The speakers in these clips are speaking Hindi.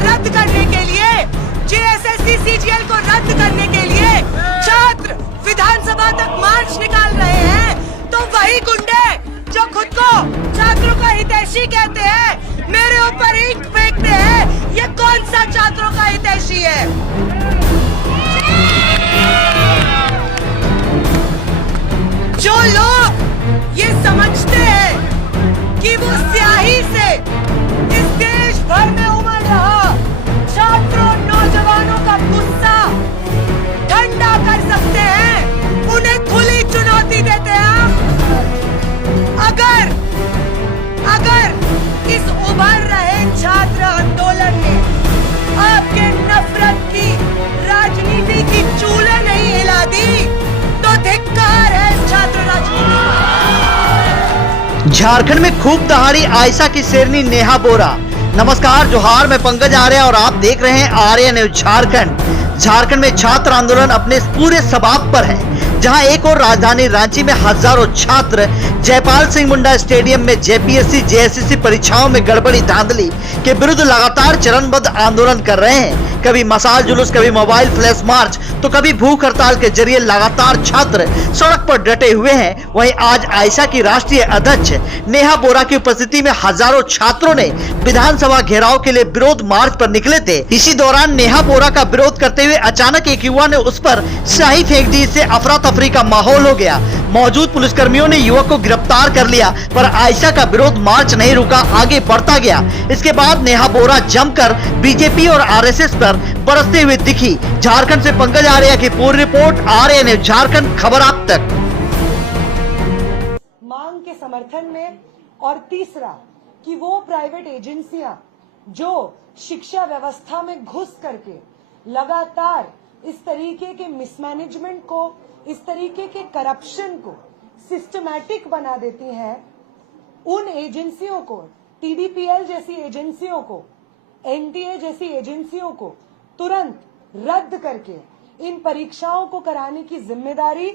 रद्द करने के लिए, जेएसएससी सीजीएल को रद्द करने के लिए छात्र विधानसभा तक मार्च निकाल रहे हैं, तो वही गुंडे जो खुद को छात्रों का हितैषी कहते हैं मेरे ऊपर ईंट फेंकते हैं। ये कौन सा छात्रों का हितैषी है? जो लोग ये समझते हैं कि वो स्याही से इस देश भर में उमड़ रहा छात्रों नौजवानों का गुस्सा ठंडा कर सकते हैं, उन्हें खुली चुनौती देते हैं। अगर इस उभर रहे छात्र आंदोलन ने आपके नफरत की राजनीति की चूल्हे नहीं हिला दी, तो धिक्कार है इस छात्र राजनीति का। झारखंड में खूब दहाड़ी आयशा की शेरनी नेहा बोरा। नमस्कार, जोहार, मैं पंकज आर्य और आप देख रहे हैं आर्य न्यूज झारखंड। झारखंड में छात्र आंदोलन अपने पूरे सबाब पर है, जहां एक और राजधानी रांची में हजारों छात्र जयपाल सिंह मुंडा स्टेडियम में जेपीएससी जेएसएससी परीक्षाओं में गड़बड़ी धांधली के विरुद्ध लगातार चरणबद्ध आंदोलन कर रहे हैं। कभी मशाल जुलूस, कभी मोबाइल फ्लैश मार्च, तो कभी भूख हड़ताल के जरिए लगातार छात्र सड़क पर डटे हुए हैं। वहीं आज आयशा की राष्ट्रीय अध्यक्ष नेहा बोरा की उपस्थिति में हजारों छात्रों ने विधानसभा घेराव के लिए विरोध मार्च पर निकले थे। इसी दौरान नेहा बोरा का विरोध करते हुए अचानक एक युवा ने उस पर स्याही फेंक दी। इससे अफरा तफरी का माहौल हो गया। मौजूद पुलिसकर्मियों ने युवक को गिरफ्तार कर लिया, पर आयशा का विरोध मार्च नहीं रुका, आगे बढ़ता गया। इसके बाद नेहा बोरा जमकर बीजेपी और आरएसएस पर बरसते हुए दिखी। झारखंड से पंकज आर्य की पूरी रिपोर्ट, आर्य न्यूज झारखंड, खबर आप तक। मांग के समर्थन में, और तीसरा कि वो प्राइवेट एजेंसियां जो शिक्षा व्यवस्था में घुस करके लगातार इस तरीके के मिसमैनेजमेंट को, इस तरीके के करप्शन को सिस्टमैटिक बना देती हैं, उन एजेंसियों को, टीडीपीएल जैसी एजेंसियों को, एनटीए जैसी एजेंसियों को तुरंत रद्द करके इन परीक्षाओं को कराने की जिम्मेदारी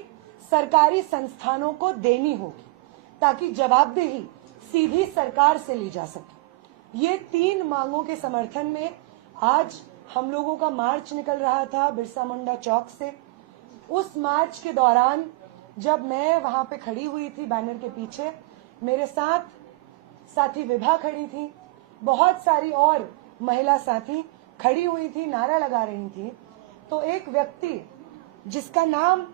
सरकारी संस्थानों को देनी होगी, ताकि जवाबदेही सीधी सरकार से ली जा सके। ये 3 मांगों के समर्थन में आज हम लोगों का मार्च निकल रहा था बिरसा मुंडा चौक से। उस मार्च के दौरान जब मैं वहां पे खड़ी हुई थी बैनर के पीछे, मेरे साथ साथी विभा खड़ी थी, बहुत सारी और महिला साथी खड़ी हुई थी, नारा लगा रही थी। तो एक व्यक्ति जिसका नाम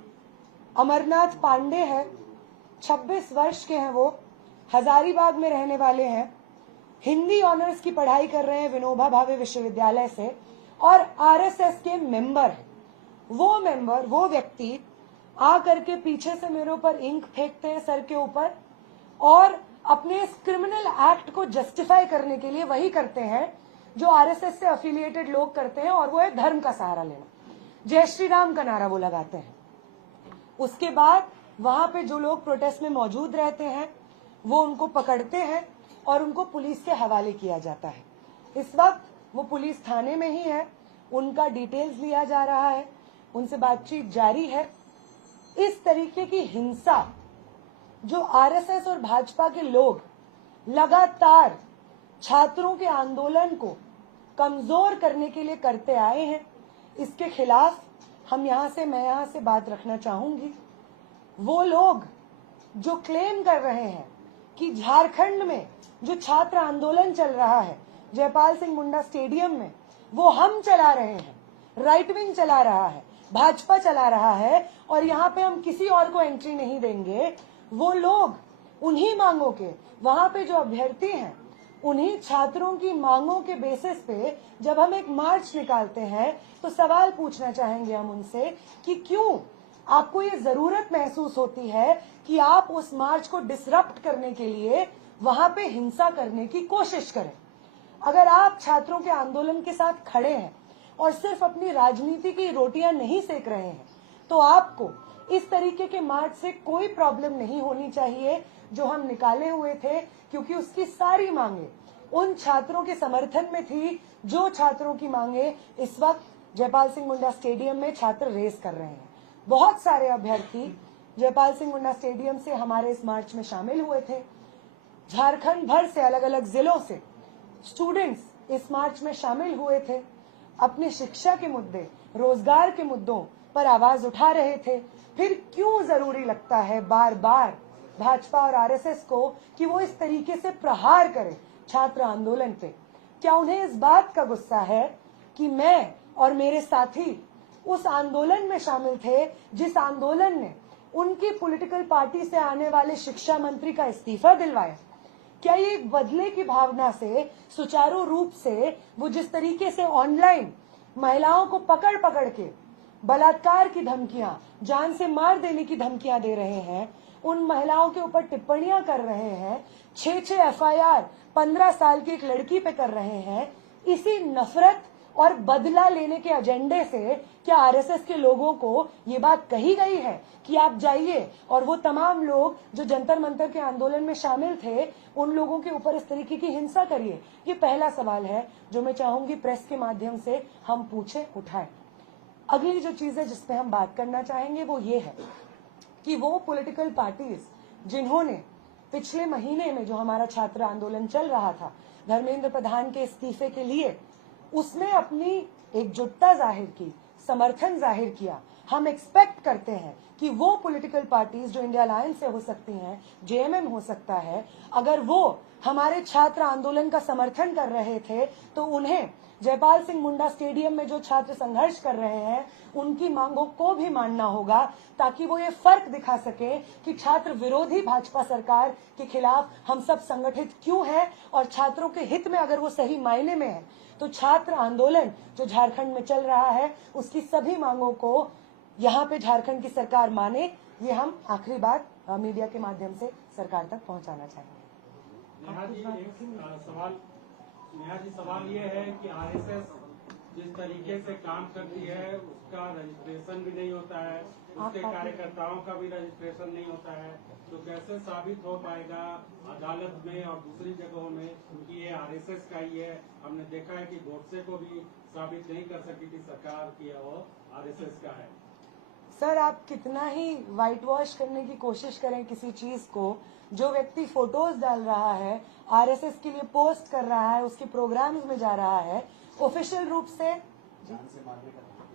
अमरनाथ पांडे है, 26 वर्ष के हैं, वो हजारीबाग में रहने वाले हैं, हिंदी ऑनर्स की पढ़ाई कर रहे हैं विनोबा भावे विश्वविद्यालय से, और आरएसएस के मेंबर है। वो व्यक्ति आ करके पीछे से मेरे ऊपर इंक फेंकते हैं सर के ऊपर, और अपने इस क्रिमिनल एक्ट को जस्टिफाई करने के लिए वही करते हैं जो आरएसएस से एफिलिएटेड लोग करते हैं, और वो है धर्म का सहारा लेना। जय श्री राम का नारा वो लगाते हैं। उसके बाद वहां पे जो लोग प्रोटेस्ट में मौजूद रहते हैं वो उनको पकड़ते हैं और उनको पुलिस के हवाले किया जाता है। इस वक्त वो पुलिस थाने में ही है, उनका डिटेल्स लिया जा रहा है, उनसे बातचीत जारी है। इस तरीके की हिंसा जो आरएसएस और भाजपा के लोग लगातार छात्रों के आंदोलन को कमजोर करने के लिए करते आए हैं, इसके खिलाफ मैं यहाँ से बात रखना चाहूंगी। वो लोग जो क्लेम कर रहे हैं कि झारखंड में जो छात्र आंदोलन चल रहा है जयपाल सिंह मुंडा स्टेडियम में, वो हम चला रहे हैं, राइट विंग चला रहा है, भाजपा चला रहा है, और यहाँ पे हम किसी और को एंट्री नहीं देंगे। वो लोग उन्हीं मांगों के, वहां पे जो अभ्यर्थी हैं, उन्हीं छात्रों की मांगों के बेसिस पे जब हम एक मार्च निकालते हैं, तो सवाल पूछना चाहेंगे हम उनसे कि क्यों आपको ये जरूरत महसूस होती है कि आप उस मार्च को डिसरप्ट करने के लिए वहां पे हिंसा करने की कोशिश करें। अगर आप छात्रों के आंदोलन के साथ खड़े हैं और सिर्फ अपनी राजनीति की रोटियां नहीं सेक रहे हैं, तो आपको इस तरीके के मार्च से कोई प्रॉब्लम नहीं होनी चाहिए जो हम निकाले हुए थे, क्योंकि उसकी सारी मांगे उन छात्रों के समर्थन में थी जो छात्रों की मांगे इस वक्त जयपाल सिंह मुंडा स्टेडियम में छात्र रेस कर रहे हैं। बहुत सारे अभ्यर्थी जयपाल सिंह मुंडा स्टेडियम से हमारे इस मार्च में शामिल हुए थे। झारखंड भर से, अलग अलग जिलों से स्टूडेंट्स इस मार्च में शामिल हुए थे, अपने शिक्षा के मुद्दे, रोजगार के मुद्दों पर आवाज उठा रहे थे, फिर क्यों जरूरी लगता है बार बार भाजपा और आरएसएस को कि वो इस तरीके से प्रहार करे छात्र आंदोलन पे? क्या उन्हें इस बात का गुस्सा है कि मैं और मेरे साथी उस आंदोलन में शामिल थे जिस आंदोलन ने उनकी पॉलिटिकल पार्टी से आने वाले शिक्षा मंत्री का इस्तीफा दिलवाया? क्या ये एक बदले की भावना से सुचारू रूप से वो जिस तरीके से ऑनलाइन महिलाओं को पकड़ पकड़ के बलात्कार की धमकियां, जान से मार देने की धमकियां दे रहे हैं, उन महिलाओं के ऊपर टिप्पणियां कर रहे हैं, 6 एफआईआर 15 साल की एक लड़की पे कर रहे हैं, इसी नफरत और बदला लेने के एजेंडे से क्या आरएसएस के लोगों को ये बात कही गई है कि आप जाइए और वो तमाम लोग जो जंतर मंतर के आंदोलन में शामिल थे उन लोगों के ऊपर इस तरीके की हिंसा करिए? ये पहला सवाल है जो मैं चाहूंगी प्रेस के माध्यम से हम पूछे, उठाएं। अगली जो चीज है जिसपे हम बात करना चाहेंगे वो ये है कि वो पॉलिटिकल पार्टीज जिन्होंने पिछले महीने में जो हमारा छात्र आंदोलन चल रहा था धर्मेंद्र प्रधान के इस्तीफे के लिए, उसमें अपनी एकजुटता जाहिर की, समर्थन जाहिर किया। हम एक्सपेक्ट करते हैं कि वो पॉलिटिकल पार्टीज जो इंडिया अलायंस से हो सकती हैं, जेएमएम हो सकता है, अगर वो हमारे छात्र आंदोलन का समर्थन कर रहे थे तो उन्हें जयपाल सिंह मुंडा स्टेडियम में जो छात्र संघर्ष कर रहे हैं उनकी मांगों को भी मानना होगा, ताकि वो ये फर्क दिखा सके कि छात्र विरोधी भाजपा सरकार के खिलाफ हम सब संगठित क्यों हैं और छात्रों के हित में अगर वो सही मायने में है तो छात्र आंदोलन जो झारखंड में चल रहा है उसकी सभी मांगों को यहाँ पे झारखंड की सरकार माने। ये हम आखिरी बात मीडिया के माध्यम से सरकार तक पहुंचाना चाहेंगे। नेहा जी, सवाल ये है कि आरएसएस जिस तरीके से काम करती है उसका रजिस्ट्रेशन भी नहीं होता है, उसके कार्यकर्ताओं का भी रजिस्ट्रेशन नहीं होता है, तो कैसे साबित हो पाएगा अदालत में और दूसरी जगहों में कि ये आरएसएस का ही है? हमने देखा है कि गोडसे को भी साबित नहीं कर सकी थी सरकार की वो आरएसएस का है। सर, आप कितना ही व्हाइट वॉश करने की कोशिश करें किसी चीज को, जो व्यक्ति फोटोज डाल रहा है, आरएसएस के लिए पोस्ट कर रहा है, उसके प्रोग्राम्स में जा रहा है, ऑफिशियल रूप से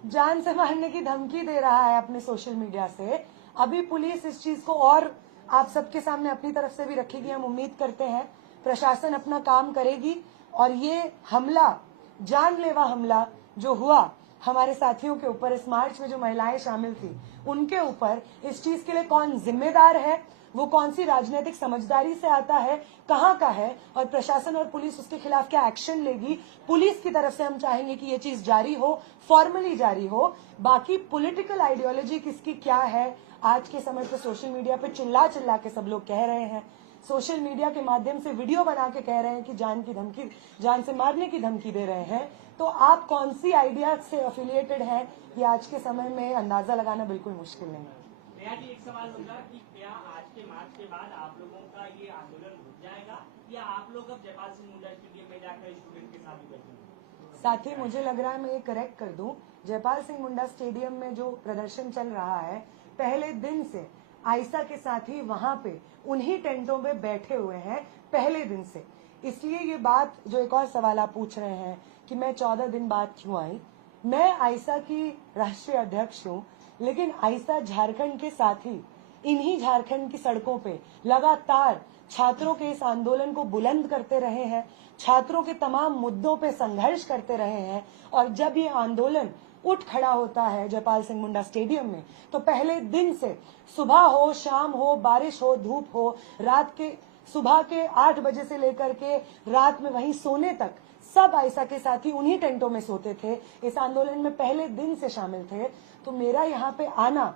जान से मारने की धमकी दे रहा है अपने सोशल मीडिया से। अभी पुलिस इस चीज को और आप सबके सामने अपनी तरफ से भी रखेगी। हम उम्मीद करते हैं प्रशासन अपना काम करेगी और ये हमला, जानलेवा हमला जो हुआ हमारे साथियों के ऊपर, इस मार्च में जो महिलाएं शामिल थी उनके ऊपर, इस चीज के लिए कौन जिम्मेदार है, वो कौन सी राजनीतिक समझदारी से आता है, कहाँ का है, और प्रशासन और पुलिस उसके खिलाफ क्या एक्शन लेगी। पुलिस की तरफ से हम चाहेंगे कि ये चीज जारी हो, फॉर्मली जारी हो। बाकी पॉलिटिकल आइडियोलॉजी किसकी क्या है, आज के समय पे सोशल मीडिया पे चिल्ला चिल्ला के सब लोग कह रहे हैं, सोशल मीडिया के माध्यम से वीडियो बना के कह रहे हैं कि जान की धमकी, जान से मारने की धमकी दे रहे हैं। तो आप कौन सी आइडिया से एफिलिएटेड हैं, ये आज के समय में अंदाजा लगाना बिल्कुल मुश्किल नहीं है। नेहा जी, एक सवाल होगा कि क्या आज के मार्च के बाद आप लोगों का ये आंदोलन रुक जाएगा या आप लोग अब जयपाल सिंह मुंडा स्टेडियम में जाकर स्टूडेंट के साथ ही बैठेंगे? साथी, मुझे लग रहा है मैं ये करेक्ट कर दूं, जयपाल सिंह मुंडा स्टेडियम में जो प्रदर्शन चल रहा है, पहले दिन से आयशा के साथी वहां पे उन्हीं टेंटों में बैठे हुए हैं पहले दिन से। इसलिए ये बात, जो एक और सवाल आप पूछ रहे हैं कि मैं 14 दिन बाद क्यों आई, मैं आयशा की राष्ट्रीय अध्यक्ष हूँ, लेकिन आयशा झारखंड के साथी इन्हीं झारखंड की सड़कों पे लगातार छात्रों के इस आंदोलन को बुलंद करते रहे हैं, छात्रों के तमाम मुद्दों पे संघर्ष करते रहे हैं। और जब ये आंदोलन उठ खड़ा होता है जयपाल सिंह मुंडा स्टेडियम में, तो पहले दिन से सुबह हो, शाम हो, बारिश हो, धूप हो, रात के सुबह के 8 बजे से लेकर के रात में वहीं सोने तक सब आयशा के साथी उन्हीं टेंटों में सोते थे, इस आंदोलन में पहले दिन से शामिल थे। तो मेरा यहाँ पे आना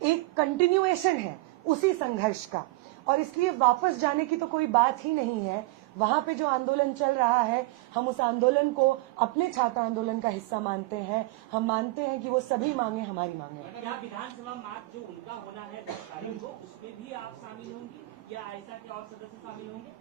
एक कंटिन्यूएशन है उसी संघर्ष का, और इसलिए वापस जाने की तो कोई बात ही नहीं है। वहां पे जो आंदोलन चल रहा है, हम उस आंदोलन को अपने छात्र आंदोलन का हिस्सा मानते हैं। हम मानते हैं कि वो सभी मांगे हमारी मांगे हैं। क्या विधानसभा मार्च जो उनका होना है 10 तारीख को, उसमें भी आप शामिल होंगी या आयशा के और सदस्य शामिल होंगे?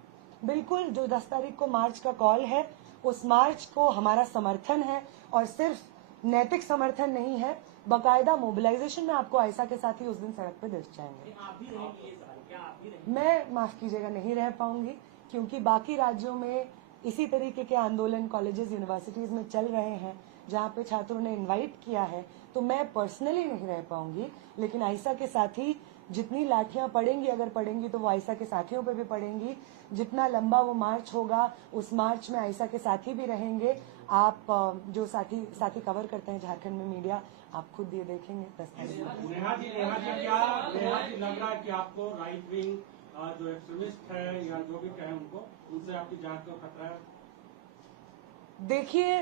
बिल्कुल, जो 10 तारीख को मार्च का कॉल है, उस मार्च को हमारा समर्थन है, और सिर्फ नैतिक समर्थन नहीं है, बाकायदा मोबिलाइजेशन में आपको आयशा के साथ ही उस दिन सड़क पे दिख जाएंगे। आप भी रहेंगे? ये सवाल, क्या आप भी रहेंगे? मैं, माफ कीजिएगा, नहीं रह पाऊंगी, क्योंकि बाकी राज्यों में इसी तरीके के आंदोलन कॉलेजेस यूनिवर्सिटीज में चल रहे हैं जहाँ पे छात्रों ने इनवाइट किया है, तो मैं पर्सनली नहीं रह पाऊंगी, लेकिन आयशा के साथी जितनी लाठियां पड़ेंगी, अगर पड़ेंगी तो वो आयशा के साथियों पे भी पड़ेंगी। जितना लंबा वो मार्च होगा, उस मार्च में आयशा के साथी भी रहेंगे। आप जो साथी कवर करते हैं झारखंड में मीडिया, आप खुद ये देखेंगे 10 तारीख। नेहा जी लग रहा है कि आपको राइट विंग जो एक्सट्रीमिस्ट है या जो भी कहे उनको, उनसे आपकी जान को खतरा है? देखिए,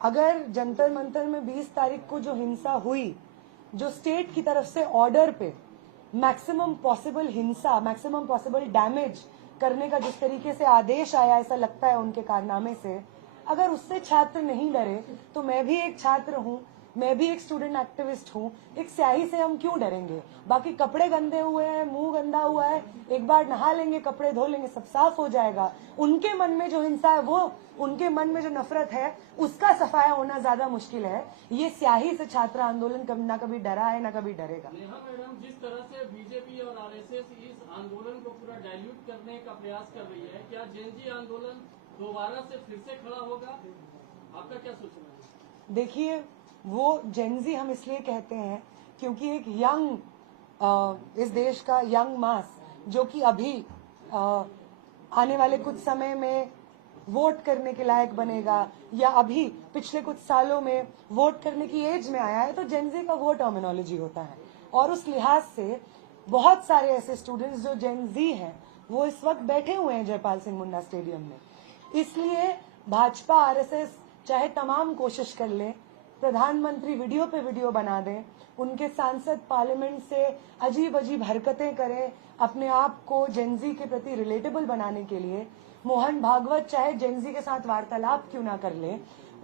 अगर जंतर मंतर में 20 तारीख को जो हिंसा हुई, जो स्टेट की तरफ से ऑर्डर पे मैक्सिमम पॉसिबल हिंसा, मैक्सिमम पॉसिबल डैमेज करने का जिस तरीके से आदेश आया, ऐसा लगता है उनके कारनामे से, अगर उससे छात्र नहीं डरे तो मैं भी एक छात्र हूँ, मैं भी एक स्टूडेंट एक्टिविस्ट हूँ। एक स्याही से हम क्यों डरेंगे? बाकी कपड़े गंदे हुए हैं, मुंह गंदा हुआ है, एक बार नहा लेंगे, कपड़े धो लेंगे, सब साफ हो जाएगा। उनके मन में जो हिंसा है, वो उनके मन में जो नफरत है, उसका सफाया होना ज्यादा मुश्किल है। ये स्याही से छात्र आंदोलन ना कभी डरा है, ना कभी डरेगा। नेहा मैडम, जिस तरह से बीजेपी और आरएसएस इस आंदोलन को पूरा डाइल्यूट करने का प्रयास कर रही है, क्या जेनजी आंदोलन दोबारा से फिर से खड़ा होगा? आपका क्या सोचना है? देखिए, वो जेनजी हम इसलिए कहते हैं क्योंकि एक यंग इस देश का यंग मास जो कि अभी आने वाले कुछ समय में वोट करने के लायक बनेगा या अभी पिछले कुछ सालों में वोट करने की एज में आया है, तो जेनजी का वो टर्मिनोलॉजी होता है। और उस लिहाज से बहुत सारे ऐसे स्टूडेंट्स जो जेनजी हैं, वो इस वक्त बैठे हुए हैं जयपाल सिंह मुंडा स्टेडियम में। इसलिए भाजपा आरएसएस चाहे तमाम कोशिश कर ले, प्रधानमंत्री वीडियो पे वीडियो बना दें, उनके सांसद पार्लियामेंट से अजीब अजीब हरकतें करें अपने आप को जेनजी के प्रति रिलेटेबल बनाने के लिए, मोहन भागवत चाहे जेनजी के साथ वार्तालाप क्यों ना कर ले,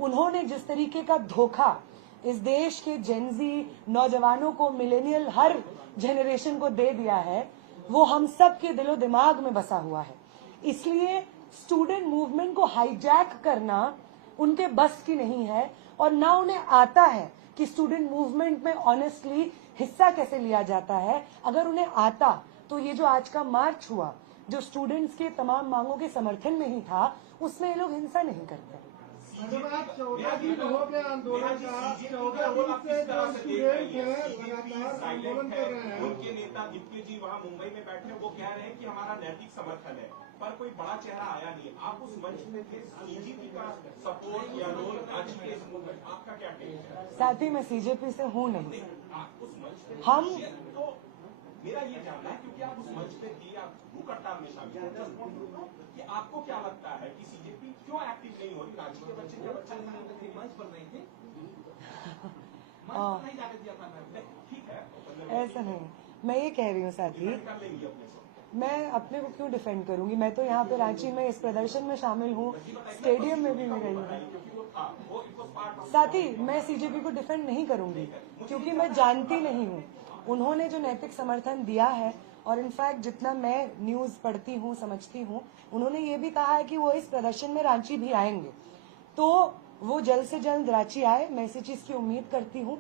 उन्होंने जिस तरीके का धोखा इस देश के जेनजी नौजवानों को, मिलेनियल हर जनरेशन को दे दिया है, वो हम सब के दिलो दिमाग में बसा हुआ है। इसलिए स्टूडेंट मूवमेंट को हाईजैक करना उनके बस की नहीं है, और ना उन्हें आता है कि स्टूडेंट मूवमेंट में ऑनेस्टली हिस्सा कैसे लिया जाता है। अगर उन्हें आता तो ये जो आज का मार्च हुआ, जो स्टूडेंट्स के तमाम मांगों के समर्थन में ही था, उसमें ये लोग हिंसा नहीं करते। आप 14 दिन हो गए आंदोलन का, 14 दिन से जो स्टूडेंट है लगातार आंदोलन कर रहे हैं। उनके नेता दिप्पी जी वहाँ मुंबई में बैठे, वो कह रहे हैं कि हमारा नैतिक समर्थन है, पर कोई बड़ा चेहरा आया नहीं। आप उस मंच में थे, सीजेपी का सपोर्ट या रोल आज के इस मूवमेंट, आपका क्या टेक है? साथ ही मैं सीजेपी से हूँ नहीं, आप उस मंच पे हम तो मेरा ये जानना है, क्योंकि आप उस मंच पे थी, आप भू कट्टार में शामिल हैं, कि आपको क्या लगता है कि सीजेपी क्यों एक्टिव नहीं हो रही? रांची के बच्चे क्या बच्चे मंच पर नहीं थे, मंच पर नहीं जाने दिया था मैम? ठीक है, ऐसा नहीं, मैं ये कह रही हूँ साथी, कर लेंगे अपने को। मैं अपने को क्यों डिफेंड करूंगी? मैं तो यहाँ पे रांची में इस प्रदर्शन में शामिल हूँ, स्टेडियम में भी मैं गई हूँ। साथी, मैं सीजेपी को डिफेंड नहीं करूंगी क्योंकि मैं जानती नहीं हूँ। उन्होंने जो नैतिक समर्थन दिया है, और इनफैक्ट जितना मैं न्यूज पढ़ती हूँ, समझती हूँ, उन्होंने ये भी कहा है कि वो इस प्रदर्शन में रांची भी आएंगे, तो वो जल्द से जल्द रांची आए। मैं इसी चीज की उम्मीद करती हूँ।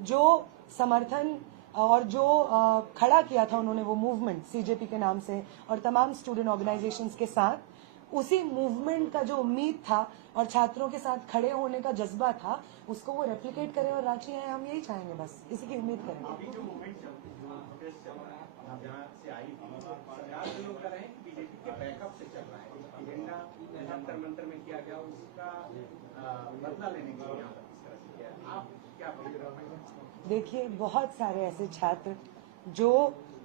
जो समर्थन और जो खड़ा किया था उन्होंने, वो मूवमेंट सीजेपी के नाम से और तमाम स्टूडेंट ऑर्गेनाइजेशंस के साथ, उसी मूवमेंट का जो उम्मीद था और छात्रों के साथ खड़े होने का जज्बा था, उसको वो रेप्लिकेट करें और रांची आए। हम यही चाहेंगे, बस इसी की उम्मीद करेंगे। अभी जो मूवमेंट चल रहा है, जहाँ से आई थी, सरकार जो लोग कर रहे हैं बीजेपी के बैकअप से चल रहा है, एजेंडा जंतर मंतर में किया गया, उसका बदला लेने के लिए यहाँ पर किस तरह से किया, आप क्या फील रहे हैं? देखिए, बहुत सारे ऐसे छात्र जो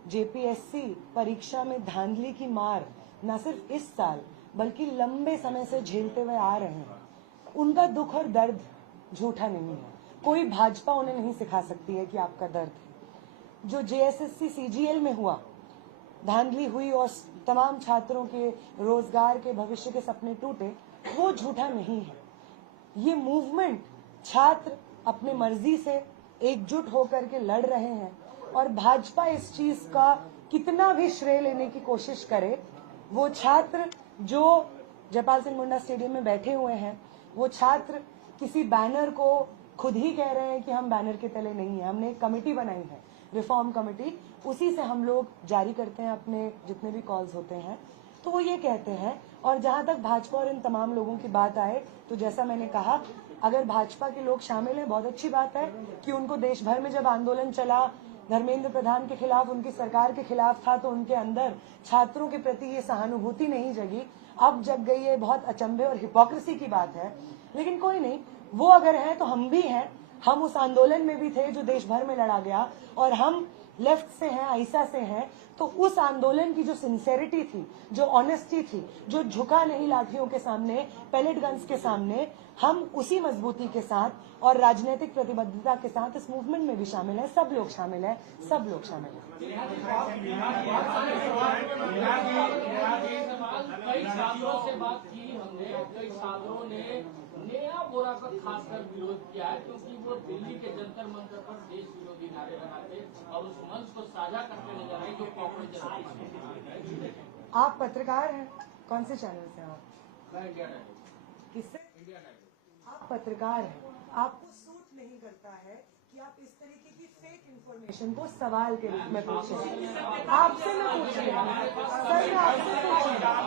जेपीएससी परीक्षा में धांधली की मार न सिर्फ इस साल बल्कि लंबे समय से झेलते हुए आ रहे हैं, उनका दुख और दर्द झूठा नहीं है। कोई भाजपा उन्हें नहीं सिखा सकती है कि आपका दर्द है। जो जेएसएससी सीजीएल में हुआ, धांधली हुई और तमाम छात्रों के रोजगार के, भविष्य के सपने टूटे, वो झूठा नहीं है। ये मूवमेंट छात्र अपने मर्जी से एकजुट होकर के लड़ रहे हैं, और भाजपा इस चीज का कितना भी श्रेय लेने की कोशिश करे, वो छात्र जो जयपाल सिंह मुंडा स्टेडियम में बैठे हुए हैं, वो छात्र किसी बैनर को खुद ही कह रहे हैं कि हम बैनर के तले नहीं है। हमने एक कमेटी बनाई है, रिफॉर्म कमेटी, उसी से हम लोग जारी करते हैं अपने जितने भी कॉल्स होते हैं। तो वो ये कहते हैं। और जहां तक भाजपा और इन तमाम लोगों की बात आए, तो जैसा मैंने कहा, अगर भाजपा के लोग शामिल हैं, बहुत अच्छी बात है कि उनको देश भर में जब आंदोलन चला, धर्मेंद्र प्रधान के खिलाफ, उनकी सरकार के खिलाफ था, तो उनके अंदर छात्रों के प्रति ये सहानुभूति नहीं जगी। अब जग गई है, बहुत अचंभे और हिपोक्रेसी की बात है। लेकिन कोई नहीं, वो अगर है तो हम भी हैं। हम उस आंदोलन में भी थे जो देश भर में लड़ा गया, और हम लेफ्ट से हैं, आईसा से हैं। तो उस आंदोलन की जो सिंसेरिटी थी, जो ऑनेस्टी थी, जो झुका नहीं लाठियों के सामने, पैलेट गन्स के सामने, हम उसी मजबूती के साथ और राजनीतिक प्रतिबद्धता के साथ इस मूवमेंट में भी शामिल हैं। सब लोग शामिल हैं, सब लोग शामिल हैं। कई छात्रों से बात की हमने, कई छात्रों ने नया बोरा का खासकर विरोध किया है, क्योंकि वो दिल्ली के जंतर मंतर पर देश विरोधी नारे लगाते और उस मंच को साझा करते नजर आए जो कॉर्पोरेट। आप पत्रकार हैं, कौन से चैनल से आप? मैं इंडिया किससे? India time. आप पत्रकार हैं, आपको सूट नहीं करता है कि आप इस तरीके की फेक इंफॉर्मेशन को सवाल के रूप में पूछें। आपसे मैं पूछ रही हूँ सर, मैं आपसे पूछ रही हूँ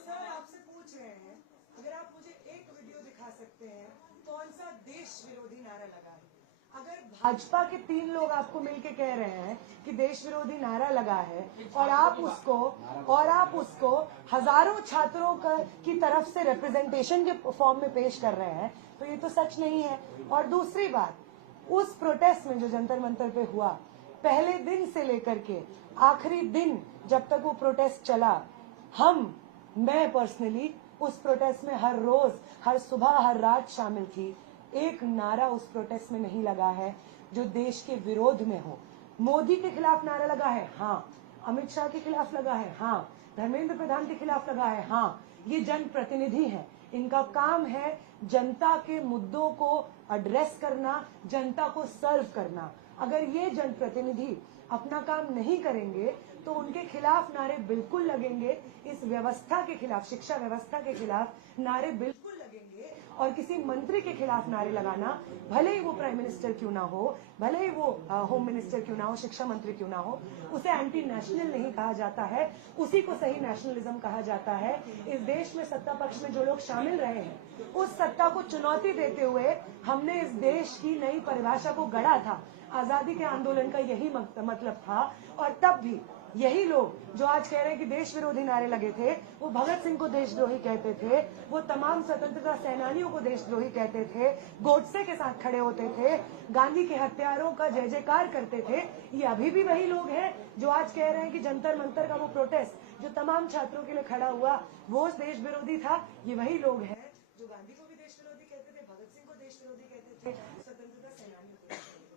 सर, आपसे पूछ रहे हैं, अगर आप मुझे एक वीडियो दिखा सकते हैं कौन सा देश विरोधी नारा लगा है। अगर भाजपा के 3 लोग आपको मिलके कह रहे हैं कि देश विरोधी नारा लगा है, और आप उसको हजारों छात्रों की तरफ से रिप्रेजेंटेशन के फॉर्म में पेश कर रहे हैं, तो ये तो सच नहीं है। और दूसरी बात, उस प्रोटेस्ट में जो जंतर मंतर पे हुआ, पहले दिन से लेकर के आखिरी दिन जब तक वो प्रोटेस्ट चला, मैं पर्सनली उस प्रोटेस्ट में हर रोज, हर सुबह, हर रात शामिल थी। एक नारा उस प्रोटेस्ट में नहीं लगा है जो देश के विरोध में हो। मोदी के खिलाफ नारा लगा है, हाँ। अमित शाह के खिलाफ लगा है, हाँ। धर्मेंद्र प्रधान के खिलाफ लगा है, हाँ। ये जनप्रतिनिधि हैं, इनका काम है जनता के मुद्दों को एड्रेस करना, जनता को सर्व करना। अगर ये जनप्रतिनिधि अपना काम नहीं करेंगे तो उनके खिलाफ नारे बिल्कुल लगेंगे। इस व्यवस्था के खिलाफ, शिक्षा व्यवस्था के खिलाफ नारे बिल्कुल लगेंगे। और किसी मंत्री के खिलाफ नारे लगाना, भले ही वो प्राइम मिनिस्टर क्यों ना हो, भले ही वो होम मिनिस्टर क्यों ना हो, शिक्षा मंत्री क्यों ना हो, उसे एंटी नेशनल नहीं कहा जाता है, उसी को सही नेशनलिज्म कहा जाता है। इस देश में सत्ता पक्ष में जो लोग शामिल रहे हैं, उस सत्ता को चुनौती देते हुए हमने इस देश की नई परिभाषा को गढ़ा था। आजादी के आंदोलन का यही मतलब था। और तब भी यही लोग जो आज कह रहे हैं कि देश विरोधी नारे लगे थे, वो भगत सिंह को देशद्रोही कहते थे, वो तमाम स्वतंत्रता सेनानियों को देशद्रोही कहते थे, गोडसे के साथ खड़े होते थे, गांधी के हत्यारों का जय जयकार करते थे। ये अभी भी वही लोग हैं जो आज कह रहे हैं कि जंतर मंतर का वो प्रोटेस्ट जो तमाम छात्रों के लिए खड़ा हुआ, वो देश विरोधी था। ये वही लोग हैं जो गांधी को भी देश विरोधी कहते थे, भगत सिंह को देश विरोधी कहते थे, स्वतंत्रता सेनानियों को।